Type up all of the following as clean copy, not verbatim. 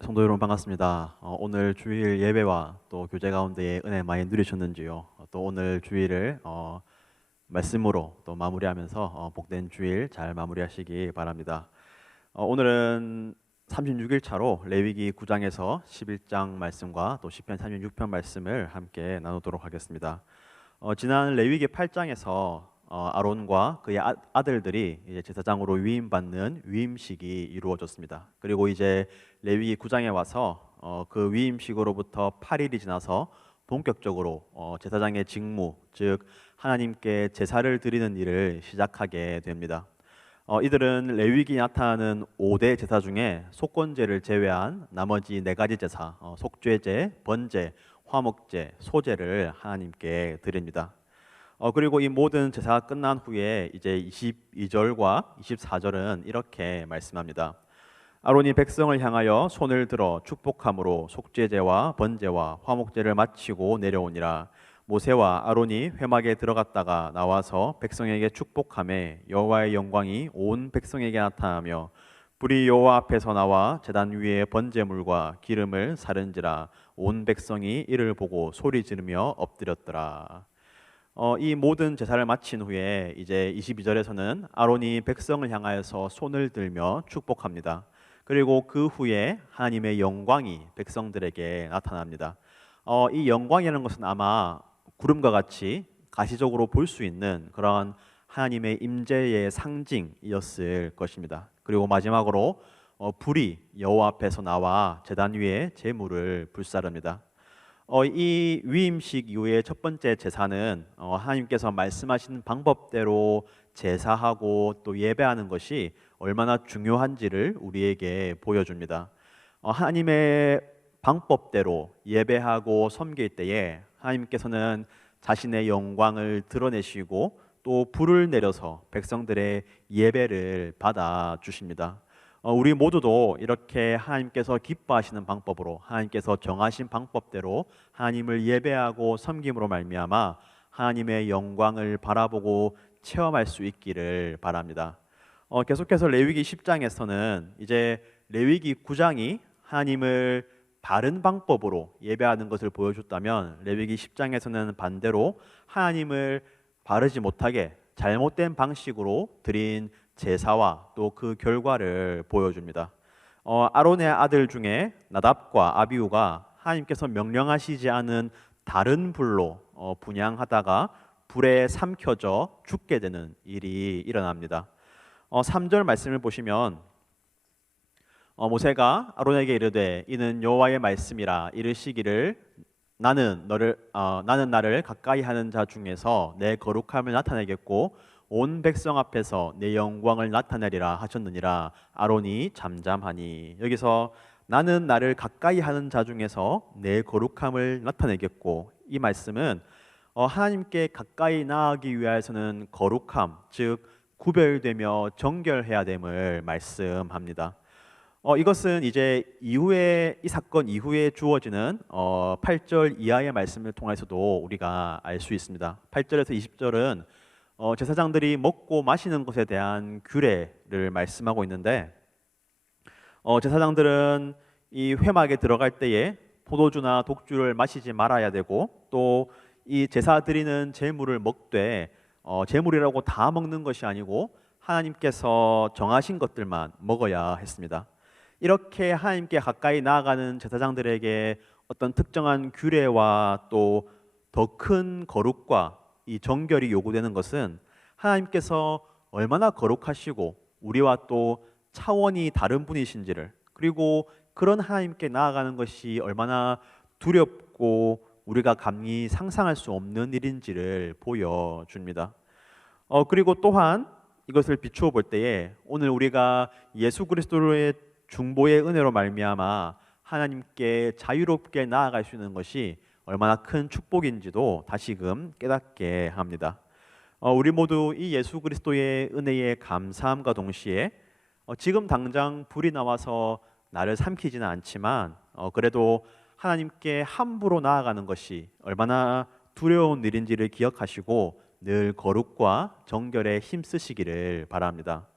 성도 여러분 반갑습니다. 오늘 주일 예배와 또 교제 가운데에 은혜 많이 누리셨는지요? 또 오늘 주일을 말씀으로 또 마무리하면서 복된 주일 잘 마무리하시기 바랍니다. 오늘은 36일 차로 레위기 9장에서 11장 말씀과 또 시편 36편 말씀을 함께 나누도록 하겠습니다. 지난 레위기 8장에서 아론과 그의 아들들이 이제 제사장으로 위임받는 위임식이 이루어졌습니다. 그리고 이제 레위기 9장에 와서 그 위임식으로부터 8일이 지나서 본격적으로 제사장의 직무, 즉 하나님께 제사를 드리는 일을 시작하게 됩니다. 이들은 레위기에 나타나는 5대 제사 중에 속건제를 제외한 나머지 4가지 제사, 속죄제, 번제, 화목제, 소제를 하나님께 드립니다. 그리고 이 모든 제사가 끝난 후에 이제 22절과 24절은 이렇게 말씀합니다. 아론이 백성을 향하여 손을 들어 축복함으로 속죄제와 번제와 화목제를 마치고 내려오니라. 모세와 아론이 회막에 들어갔다가 나와서 백성에게 축복하매 여호와의 영광이 온 백성에게 나타나며 불이 여호와 앞에서 나와 제단 위에 번제물과 기름을 사른지라. 온 백성이 이를 보고 소리 지르며 엎드렸더라. 이 모든 제사를 마친 후에 이제 22절에서는 아론이 백성을 향하여서 손을 들며 축복합니다. 그리고 그 후에 하나님의 영광이 백성들에게 나타납니다. 이 영광이라는 것은 아마 구름과 같이 가시적으로 볼 수 있는 그런 하나님의 임재의 상징이었을 것입니다. 그리고 마지막으로 불이 여호와 앞에서 나와 제단 위에 제물을 불사릅니다. 이 위임식 이후의 첫 번째 제사는 하나님께서 말씀하신 방법대로 제사하고 또 예배하는 것이 얼마나 중요한지를 우리에게 보여줍니다. 하나님의 방법대로 예배하고 섬길 때에 하나님께서는 자신의 영광을 드러내시고 또 불을 내려서 백성들의 예배를 받아 주십니다. 우리 모두도 이렇게 하나님께서 기뻐하시는 방법으로 하나님께서 정하신 방법대로 하나님을 예배하고 섬김으로 말미암아 하나님의 영광을 바라보고 체험할 수 있기를 바랍니다. 계속해서 레위기 10장에서는 이제 레위기 9장이 하나님을 바른 방법으로 예배하는 것을 보여줬다면 레위기 10장에서는 반대로 하나님을 바르지 못하게 잘못된 방식으로 드린 제사와 또 그 결과를 보여줍니다. 아론의 아들 중에 나답과 아비후가 하나님께서 명령하시지 않은 다른 불로 분향하다가 불에 삼켜져 죽게 되는 일이 일어납니다. 3절 말씀을 보시면 모세가 아론에게 이르되 이는 여호와의 말씀이라 이르시기를 나는 나를 가까이 하는 자 중에서 내 거룩함을 나타내겠고 온 백성 앞에서 내 영광을 나타내리라 하셨느니라. 아론이 잠잠하니. 여기서 나는 나를 가까이 하는 자 중에서 내 거룩함을 나타내겠고, 이 말씀은 하나님께 가까이 나아가기 위해서는 거룩함, 즉 구별되며 정결해야 됨을 말씀합니다. 이것은 이제 이후에 이 사건 이후에 주어지는 8절 이하의 말씀을 통해서도 우리가 알 수 있습니다. 8절에서 20절은 제사장들이 먹고 마시는 것에 대한 규례를 말씀하고 있는데 제사장들은 이 회막에 들어갈 때에 포도주나 독주를 마시지 말아야 되고 또 이 제사 드리는 제물을 먹되 제물이라고 다 먹는 것이 아니고 하나님께서 정하신 것들만 먹어야 했습니다. 이렇게 하나님께 가까이 나아가는 제사장들에게 어떤 특정한 규례와 또 더 큰 거룩과 이 정결이 요구되는 것은 하나님께서 얼마나 거룩하시고 우리와 또 차원이 다른 분이신지를, 그리고 그런 하나님께 나아가는 것이 얼마나 두렵고 우리가 감히 상상할 수 없는 일인지를 보여줍니다. 그리고 또한 이것을 비추어 볼 때에 오늘 우리가 예수 그리스도의 중보의 은혜로 말미암아 하나님께 자유롭게 나아갈 수 있는 것이 얼마나 큰 축복인지도 다시금 깨닫게 합니다. 우리 모두 이 예수 그리스도의 은혜에 감사함과 동시에 지금 당장 불이 나와서 나를 삼키지는 않지만 그래도 하나님께 함부로 나아가는 것이 얼마나 두려운 일인지를 기억하시고 늘 거룩과 정결에 힘쓰시기를 바랍니다.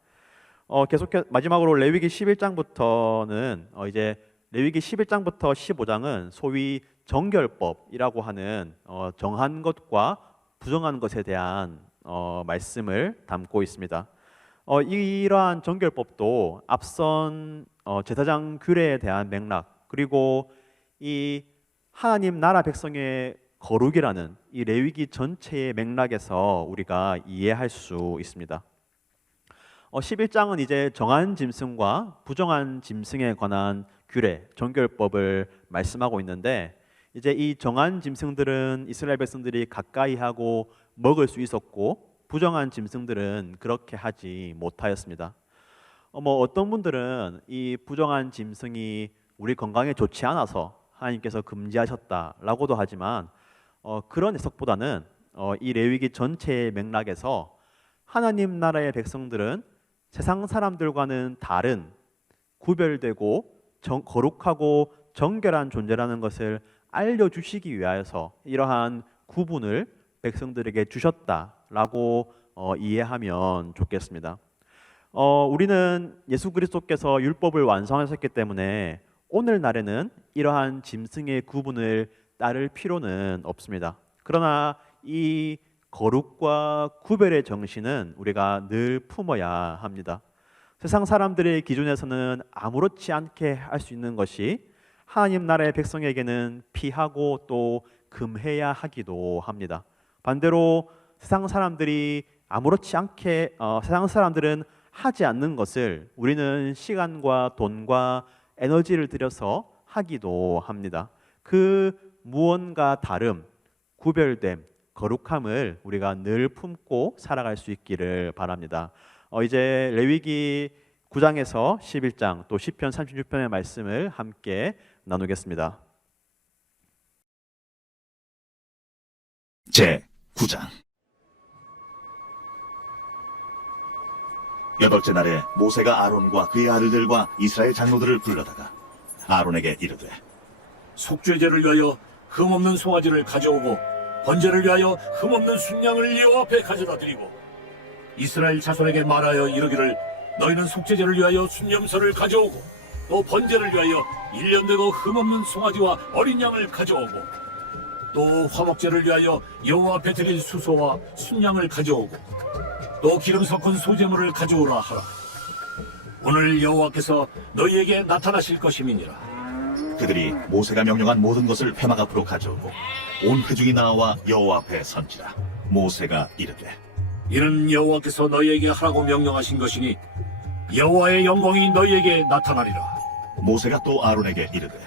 계속해 마지막으로 레위기 11장부터는 이제 레위기 11장부터 15장은 소위 정결법이라고 하는 정한 것과 부정한 것에 대한 말씀을 담고 있습니다. 이러한 정결법도 앞선 제사장 규례에 대한 맥락, 그리고 이 하나님 나라 백성의 거룩이라는 이 레위기 전체의 맥락에서 우리가 이해할 수 있습니다. 11장은 이제 정한 짐승과 부정한 짐승에 관한 규례, 정결법을 말씀하고 있는데, 이제 이 정한 짐승들은 이스라엘 백성들이 가까이 하고 먹을 수 있었고, 부정한 짐승들은 그렇게 하지 못하였습니다. 어떤 분들은 이 부정한 짐승이 우리 건강에 좋지 않아서 하나님께서 금지하셨다라고도 하지만, 그런 해석보다는 이 레위기 전체의 맥락에서 하나님 나라의 백성들은 세상 사람들과는 다른 구별되고 거룩하고 정결한 존재라는 것을 알려주시기 위하여서 이러한 구분을 백성들에게 주셨다라고 이해하면 좋겠습니다. 우리는 예수 그리스도께서 율법을 완성하셨기 때문에 오늘날에는 이러한 짐승의 구분을 따를 필요는 없습니다. 그러나 이 거룩과 구별의 정신은 우리가 늘 품어야 합니다. 세상 사람들의 기준에서는 아무렇지 않게 할 수 있는 것이 하나님 나라의 백성에게는 피하고 또 금해야 하기도 합니다. 반대로 세상 사람들이 아무렇지 않게 세상 사람들은 하지 않는 것을 우리는 시간과 돈과 에너지를 들여서 하기도 합니다. 그 무언가 다름, 구별됨, 거룩함을 우리가 늘 품고 살아갈 수 있기를 바랍니다. 이제 레위기 9장에서 11장 또 시편 36편의 말씀을 함께 나누겠습니다. 제 9장. 여덟째 날에 모세가 아론과 그의 아들들과 이스라엘 장로들을 불러다가 아론에게 이르되, 속죄제를 위하여 흠없는 송아지를 가져오고 번제를 위하여 흠없는 순양을 여호와 앞에 가져다 드리고 이스라엘 자손에게 말하여 이르기를, 너희는 속죄제를 위하여 순염소를 가져오고 또 번제를 위하여 1년 되고 흠없는 송아지와 어린 양을 가져오고 또 화목제를 위하여 여호와 앞에 드릴 수소와 순양을 가져오고 또 기름 섞은 소제물을 가져오라 하라. 오늘 여호와께서 너희에게 나타나실 것임이니라. 그들이 모세가 명령한 모든 것을 회막 앞으로 가져오고 온 회중이 나와 여호와 앞에 선지라. 모세가 이르되, 이는 여호와께서 너희에게 하라고 명령하신 것이니 여호와의 영광이 너희에게 나타나리라. 모세가 또 아론에게 이르되,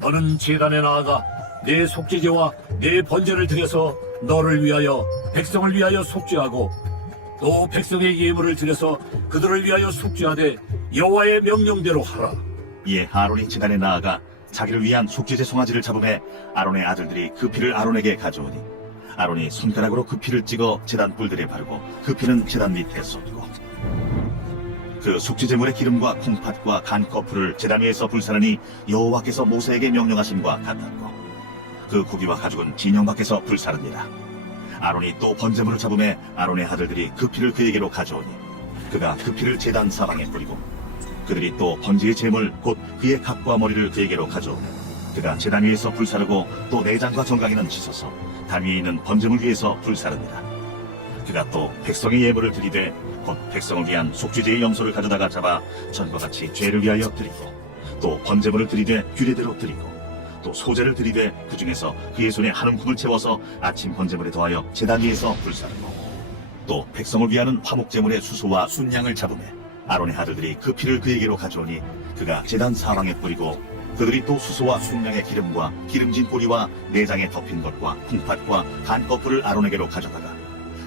너는 제단에 나아가 내 속죄제와 내 번제를 드려서 너를 위하여 백성을 위하여 속죄하고 또 백성의 예물을 드려서 그들을 위하여 속죄하되 여호와의 명령대로 하라. 이에 아론이 제단에 나아가 자기를 위한 속죄제 송아지를 잡음에 아론의 아들들이 그 피를 아론에게 가져오니 아론이 손가락으로 그 피를 찍어 제단 뿔들에 바르고 그 피는 제단 밑에 쏟고 그 속죄제물의 기름과 콩팥과 간 거풀을 제단 위에서 불사르니 여호와께서 모세에게 명령하심과 같았고 그 고기와 가죽은 진영 밖에서 불사릅니다. 아론이 또 번제물을 잡음에 아론의 아들들이 그 피를 그에게로 가져오니 그가 그 피를 제단 사방에 뿌리고 그들이 또 번제의 제물 곧 그의 각과 머리를 그에게로 가져오며 그가 제단 위에서 불사르고 또 내장과 정강이는 씻어서 단 위에 있는 번제물 위에서 불사릅니다. 그가 또 백성의 예물을 드리되 곧 백성을 위한 속죄제의 염소를 가져다가 잡아 전과 같이 죄를 위하여 드리고 또 번제물을 드리되 규례대로 드리고 또 소제를 드리되 그 중에서 그의 손에 한 움큼을 채워서 아침 번제물에 더하여 제단 위에서 불사르고 또 백성을 위하는 화목제물의 수소와 순양을 잡으매 아론의 아들들이 그 피를 그에게로 가져오니 그가 제단 사방에 뿌리고 그들이 또 수소와 순양의 기름과 기름진 꼬리와 내장에 덮인 것과 콩팥과 간 거풀을 아론에게로 가져다가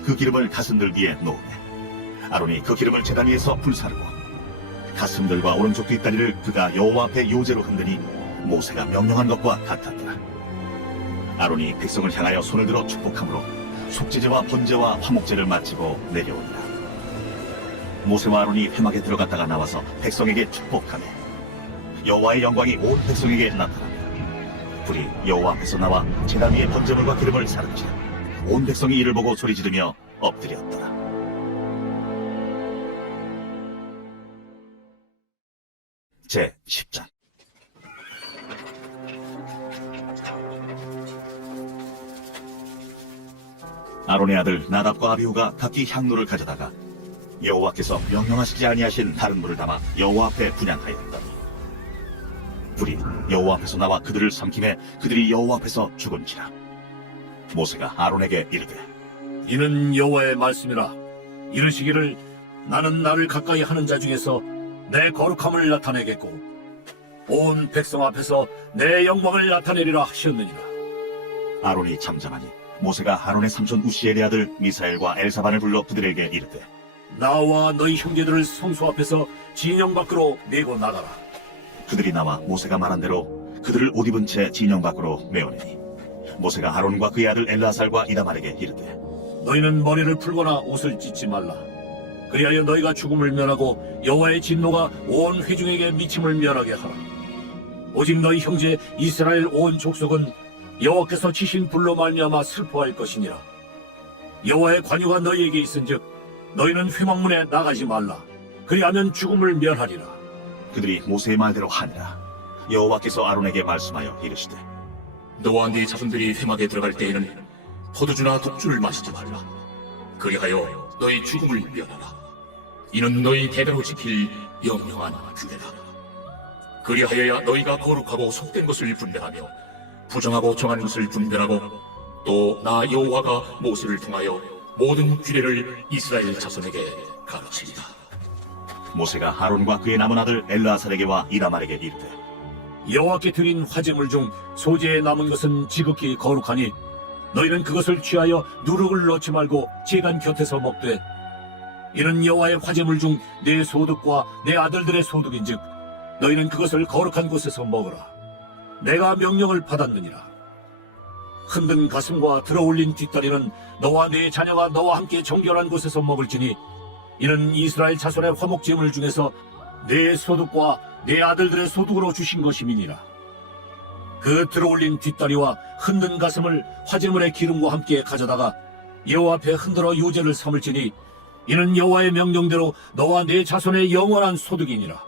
그 기름을 가슴들 위에 놓으매 아론이 그 기름을 제단 위에서 불사르고 가슴들과 오른쪽 뒷다리를 그가 여호와 앞에 요제로 흔드니 모세가 명령한 것과 같았더라. 아론이 백성을 향하여 손을 들어 축복함으로 속죄제와 번제와 화목제를 마치고 내려오니라. 모세와 아론이 회막에 들어갔다가 나와서 백성에게 축복하며 여호와의 영광이 온 백성에게 나타나며 불이 여호와 앞에서 나와 제단 위에 번제물과 기름을 사른지라. 온 백성이 이를 보고 소리 지르며 엎드렸더라. 제 10장. 아론의 아들 나답과 아비후가 각기 향로를 가져다가 여호와께서 명령하시지 아니하신 다른 물을 담아 여호와 앞에 분향하였다. 불이 여호와 앞에서 나와 그들을 삼킴에 그들이 여호와 앞에서 죽은지라. 모세가 아론에게 이르되 이는 여호와의 말씀이라. 이르시기를 나는 나를 가까이 하는 자 중에서 내 거룩함을 나타내겠고 온 백성 앞에서 내 영광을 나타내리라 하셨느니라. 아론이 잠잠하니 모세가 아론의 삼촌 우시엘의 아들 미사엘과 엘사반을 불러 그들에게 이르되 나와 너희 형제들을 성소 앞에서 진영 밖으로 내고 나가라. 그들이 나와 모세가 말한 대로 그들을 옷 입은 채 진영 밖으로 메어내니 모세가 아론과 그의 아들 엘라살과 이다말에게 이르되 너희는 머리를 풀거나 옷을 찢지 말라. 그리하여 너희가 죽음을 면하고 여호와의 진노가 온 회중에게 미침을 면하게 하라. 오직 너희 형제 이스라엘 온 족속은 여호와께서 치신 불로 말미암아 슬퍼할 것이니라. 여호와의 관유가 너희에게 있은즉 너희는 회막문에 나가지 말라. 그리하면 죽음을 면하리라. 그들이 모세의 말대로 하니라. 여호와께서 아론에게 말씀하여 이르시되 너와 네 자손들이 회막에 들어갈 때에는 포도주나 독주를 마시지 말라. 그리하여 너희 죽음을 면하라. 이는 너희 대대로 지킬 영영한 규례라. 그리하여야 너희가 거룩하고 속된 것을 분별하며 부정하고 정한 것을 분별하고 또 나 여호와가 모세를 통하여 모든 규례를 이스라엘 자손에게 가르치리라. 모세가 아론과 그의 남은 아들 엘라살에게와 이다말에게 이르되 여호와께 드린 화제물 중 소재에 남은 것은 지극히 거룩하니 너희는 그것을 취하여 누룩을 넣지 말고 제단 곁에서 먹되 이는 여호와의 화제물 중 내 소득과 내 아들들의 소득인즉 너희는 그것을 거룩한 곳에서 먹으라. 내가 명령을 받았느니라. 흔든 가슴과 들어올린 뒷다리는 너와 네 자녀가 너와 함께 정결한 곳에서 먹을지니 이는 이스라엘 자손의 화목제물 중에서 내 소득과 내 아들들의 소득으로 주신 것임이니라. 그 들어올린 뒷다리와 흔든 가슴을 화제물의 기름과 함께 가져다가 여호와 앞에 흔들어 요제를 삼을지니 이는 여호와의 명령대로 너와 네 자손의 영원한 소득이니라.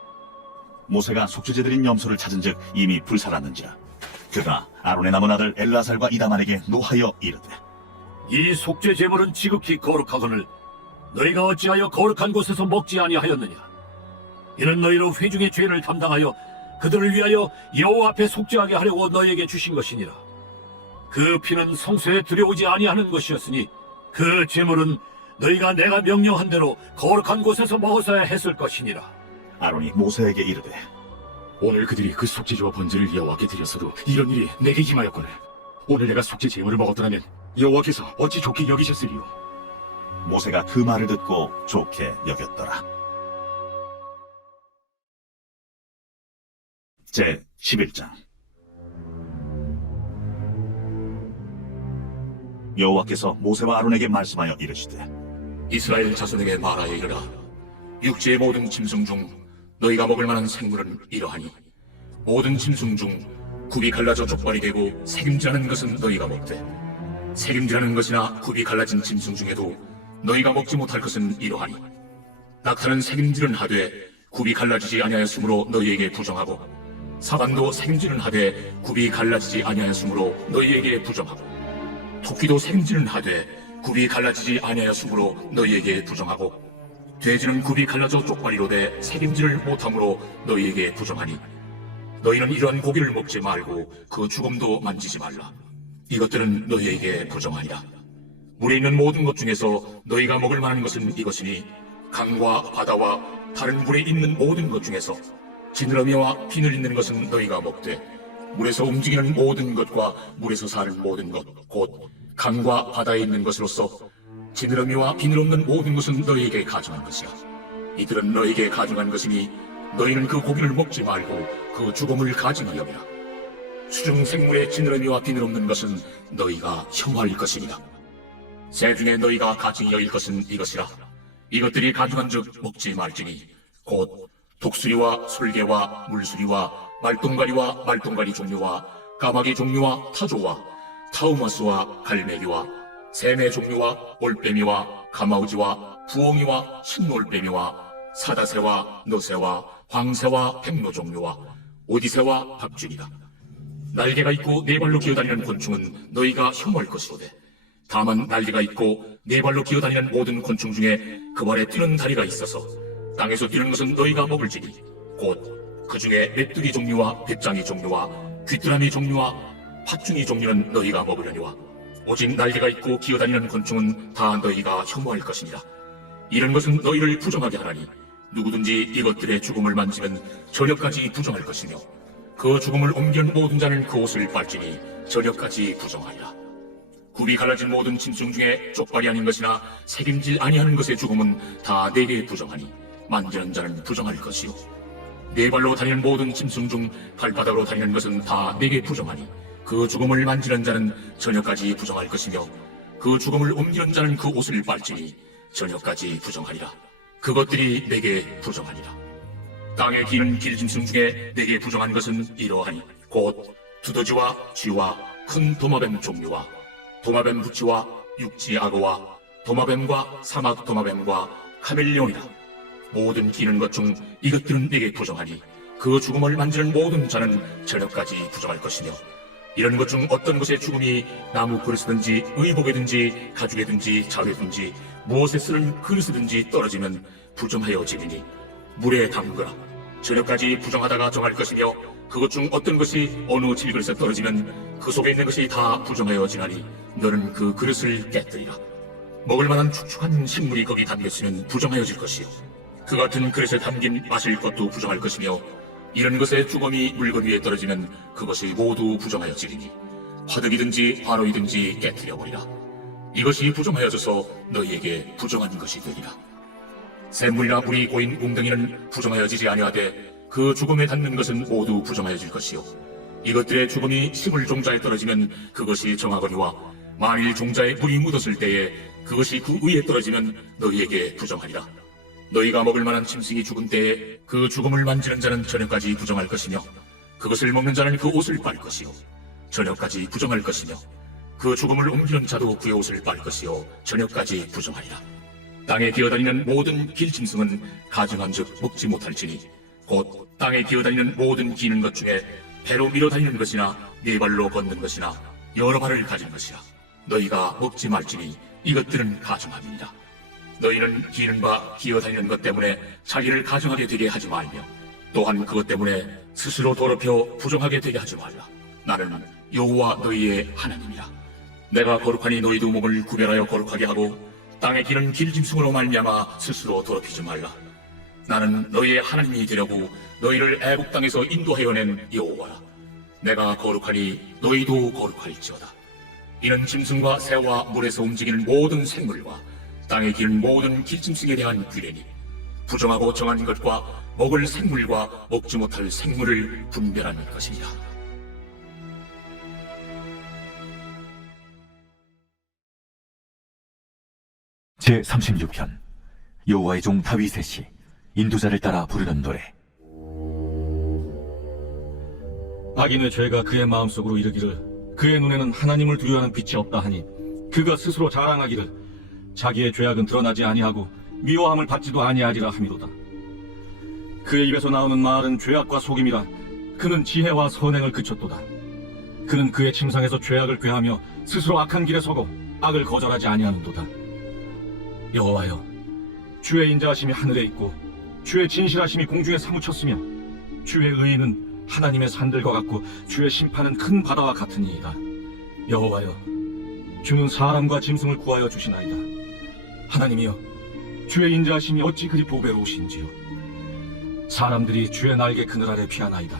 모세가 속죄제드린 염소를 찾은즉 이미 불살았는지라. 그가 아론의 남은 아들 엘라살과 이다말에게 노하여 이르되 이 속죄 제물은 지극히 거룩하거늘 너희가 어찌하여 거룩한 곳에서 먹지 아니하였느냐. 이는 너희로 회중의 죄를 담당하여 그들을 위하여 여호와 앞에 속죄하게 하려고 너희에게 주신 것이니라. 그 피는 성소에 들여오지 아니하는 것이었으니 그 제물은 너희가 내가 명령한 대로 거룩한 곳에서 먹어서야 했을 것이니라. 아론이 모세에게 이르되 오늘 그들이 그 속죄제와 번제를 여호와께 드렸어도 이런 일이 내게 임하였거늘 오늘 내가 속죄 제물을 먹었더라면 여호와께서 어찌 좋게 여기셨으리요. 모세가 그 말을 듣고 좋게 여겼더라. 제 11장 여호와께서 모세와 아론에게 말씀하여 이르시되 이스라엘 자손에게 말하여 이르라. 육지의 모든 짐승 중 너희가 먹을 만한 생물은 이러하니 모든 짐승 중 굽이 갈라져 족발이 되고 새김질하는 것은 너희가 먹되 새김질하는 것이나 굽이 갈라진 짐승 중에도 너희가 먹지 못할 것은 이러하니 낙타는 새김질은 하되 굽이 갈라지지 아니하였으므로 너희에게 부정하고 사반도 새김질은 하되 굽이 갈라지지 아니하였으므로 너희에게 부정하고 토끼도 새김질은 하되 굽이 갈라지지 아니하였으므로 너희에게 부정하고 돼지는 굽이 갈라져 쪽발이로 돼 새김질을 못함으로 너희에게 부정하니 너희는 이러한 고기를 먹지 말고 그 죽음도 만지지 말라. 이것들은 너희에게 부정하니라. 물에 있는 모든 것 중에서 너희가 먹을 만한 것은 이것이니 강과 바다와 다른 물에 있는 모든 것 중에서 지느러미와 비늘 있는 것은 너희가 먹되 물에서 움직이는 모든 것과 물에서 사는 모든 것 곧 강과 바다에 있는 것으로서 지느러미와 비늘 없는 모든 것은 너희에게 가증한 것이야. 이들은 너희에게 가증한 것이니 너희는 그 고기를 먹지 말고 그 죽음을 가증히 여기라. 수중 생물의 지느러미와 비늘 없는 것은 너희가 혐오할 것이니라. 새 중에 너희가 가증히 여길 것은 이것이라. 이것들이 가증한즉 먹지 말지니 곧 독수리와 솔개와 물수리와 말똥가리와 말똥가리 종류와 까마귀 종류와 타조와 타우마스와 갈매기와 샘의 종류와 올빼미와 가마우지와 부엉이와 흰올빼미와 사다새와 너새와 황새와 백로 종류와 오디새와 박쥐이다. 날개가 있고 네 발로 기어다니는 곤충은 너희가 혐오할 것이로되 다만 날개가 있고 네 발로 기어다니는 모든 곤충 중에 그 발에 뛰는 다리가 있어서 땅에서 뛰는 것은 너희가 먹을지니 곧 그 중에 메뚜기 종류와 뱃장이 종류와 귀뚜라미 종류와 팥중이 종류는 너희가 먹으려니와 오직 날개가 있고 기어다니는 곤충은 다 너희가 혐오할 것이니라. 이런 것은 너희를 부정하게 하나니 누구든지 이것들의 죽음을 만지면 저녁까지 부정할 것이며 그 죽음을 옮기는 모든 자는 그 옷을 빨지니 저녁까지 부정하리라. 굽이 갈라진 모든 짐승 중에 쪽발이 아닌 것이나 새김질 아니하는 것의 죽음은 다 내게 부정하니 만지는 자는 부정할 것이요 네 발로 다니는 모든 짐승 중 발바닥으로 다니는 것은 다 내게 부정하니 그 죽음을 만지는 자는 저녁까지 부정할 것이며 그 죽음을 옮기는 자는 그 옷을 빨지니 저녁까지 부정하리라. 그것들이 내게 부정하니라. 땅에 기는 길짐승 중에 내게 부정한 것은 이러하니 곧 두더지와 쥐와 큰 도마뱀 종류와 도마뱀 부치와 육지 악어와 도마뱀과 사막 도마뱀과 카멜레온이라. 모든 기는 것 중 이것들은 내게 부정하니 그 죽음을 만지는 모든 자는 저녁까지 부정할 것이며 이런 것 중 어떤 것의 죽음이 나무 그릇이든지 의복이든지 가죽이든지 자회든지 무엇에 쓰는 그릇이든지 떨어지면 부정하여 지리니 물에 담그라. 저녁까지 부정하다가 정할 것이며 그것 중 어떤 것이 어느 질그릇에 떨어지면 그 속에 있는 것이 다 부정하여 지나니 너는 그 그릇을 깨뜨리라. 먹을 만한 축축한 식물이 거기 담겼으면 부정하여질 것이요 그 같은 그릇에 담긴 마실 것도 부정할 것이며 이런 것의 죽음이 물건 위에 떨어지면 그것이 모두 부정하여지리니 화덕이든지 화로이든지 깨뜨려버리라. 이것이 부정하여져서 너희에게 부정한 것이 되리라. 샘물이나 물이 고인 웅덩이는 부정하여지지 아니하되 그 죽음에 닿는 것은 모두 부정하여질 것이요 이것들의 죽음이 식물 종자에 떨어지면 그것이 정하거니와 만일 종자에 물이 묻었을 때에 그것이 그 위에 떨어지면 너희에게 부정하리라. 너희가 먹을 만한 짐승이 죽은 때에 그 죽음을 만지는 자는 저녁까지 부정할 것이며 그것을 먹는 자는 그 옷을 빨 것이요 저녁까지 부정할 것이며 그 죽음을 옮기는 자도 그의 옷을 빨 것이요 저녁까지 부정하리라. 땅에 기어다니는 모든 길짐승은 가증한즉 먹지 못할지니 곧 땅에 기어다니는 모든 기는 것 중에 배로 밀어다니는 것이나 네 발로 걷는 것이나 여러 발을 가진 것이라. 너희가 먹지 말지니 이것들은 가증함이니라. 너희는 기는 바 기어다니는 것 때문에 자기를 가증하게 되게 하지 말며 또한 그것 때문에 스스로 더럽혀 부정하게 되게 하지 말라. 나는 여호와 너희의 하나님이라. 내가 거룩하니 너희도 몸을 구별하여 거룩하게 하고 땅에 기는 길짐승으로 말미암아 스스로 더럽히지 말라. 나는 너희의 하나님이 되려고 너희를 애국 땅에서 인도하여 낸 여호와라. 내가 거룩하니 너희도 거룩할지어다. 이는 짐승과 새와 물에서 움직이는 모든 생물과 땅에 기는 모든 길짐승에 대한 규례니 부정하고 정한 것과 먹을 생물과 먹지 못할 생물을 분별하는 것이니라. 제36편 여호와의 종 다윗의 시 인도자를 따라 부르는 노래. 악인의 죄가 그의 마음속으로 이르기를 그의 눈에는 하나님을 두려워하는 빛이 없다 하니 그가 스스로 자랑하기를 자기의 죄악은 드러나지 아니하고 미워함을 받지도 아니하리라 함이로다. 그의 입에서 나오는 말은 죄악과 속임이라. 그는 지혜와 선행을 그쳤도다. 그는 그의 침상에서 죄악을 꾀하며 스스로 악한 길에 서고 악을 거절하지 아니하는도다. 여호와여, 주의 인자하심이 하늘에 있고 주의 진실하심이 공중에 사무쳤으며 주의 의의는 하나님의 산들과 같고 주의 심판은 큰 바다와 같으니이다. 여호와여, 주는 사람과 짐승을 구하여 주시나이다. 하나님이여, 주의 인자하심이 어찌 그리 보배로우신지요. 사람들이 주의 날개 그늘 아래 피하나이다.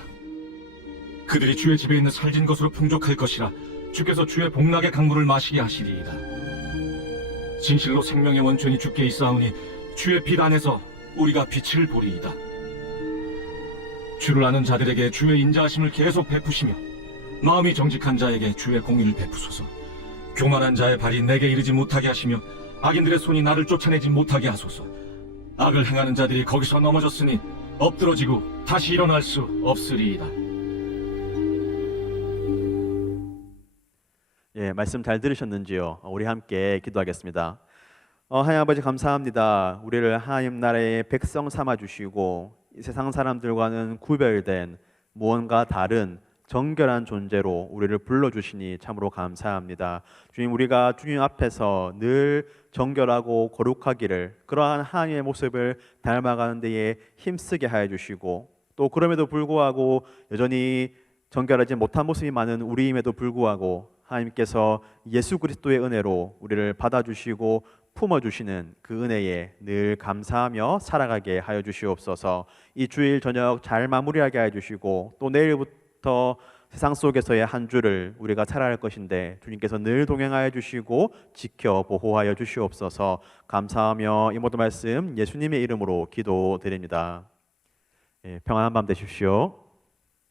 그들이 주의 집에 있는 살진 것으로 풍족할 것이라. 주께서 주의 복락의 강물을 마시게 하시리이다. 진실로 생명의 원泉이 주께 있사오니 주의 빛 안에서 우리가 빛을 보리이다. 주를 아는 자들에게 주의 인자하심을 계속 베푸시며 마음이 정직한 자에게 주의 공의를 베푸소서. 교만한 자의 발이 내게 이르지 못하게 하시며 악인들의 손이 나를 쫓아내지 못하게 하소서. 악을 행하는 자들이 거기서 넘어졌으니 엎드러지고 다시 일어날 수 없으리이다. 예, 말씀 잘 들으셨는지요? 우리 함께 기도하겠습니다. 하나님 아버지 감사합니다. 우리를 하나님 나라의 백성 삼아 주시고 이 세상 사람들과는 구별된 무언가 다른 정결한 존재로 우리를 불러주시니 참으로 감사합니다. 주님, 우리가 주님 앞에서 늘 정결하고 거룩하기를, 그러한 하나님의 모습을 닮아가는 데에 힘쓰게 하여 주시고, 또 그럼에도 불구하고 여전히 정결하지 못한 모습이 많은 우리임에도 불구하고 하나님께서 예수 그리스도의 은혜로 우리를 받아주시고 품어주시는 그 은혜에 늘 감사하며 살아가게 하여 주시옵소서. 이 주일 저녁 잘 마무리하게 하여 주시고, 또 내일부터 세상 속에서의 한 주를 우리가 살아갈 것인데 주님께서 늘 동행하여 주시고 지켜 보호하여 주시옵소서. 감사하며 이 모든 말씀 예수님의 이름으로 기도드립니다. 평안한 밤 되십시오.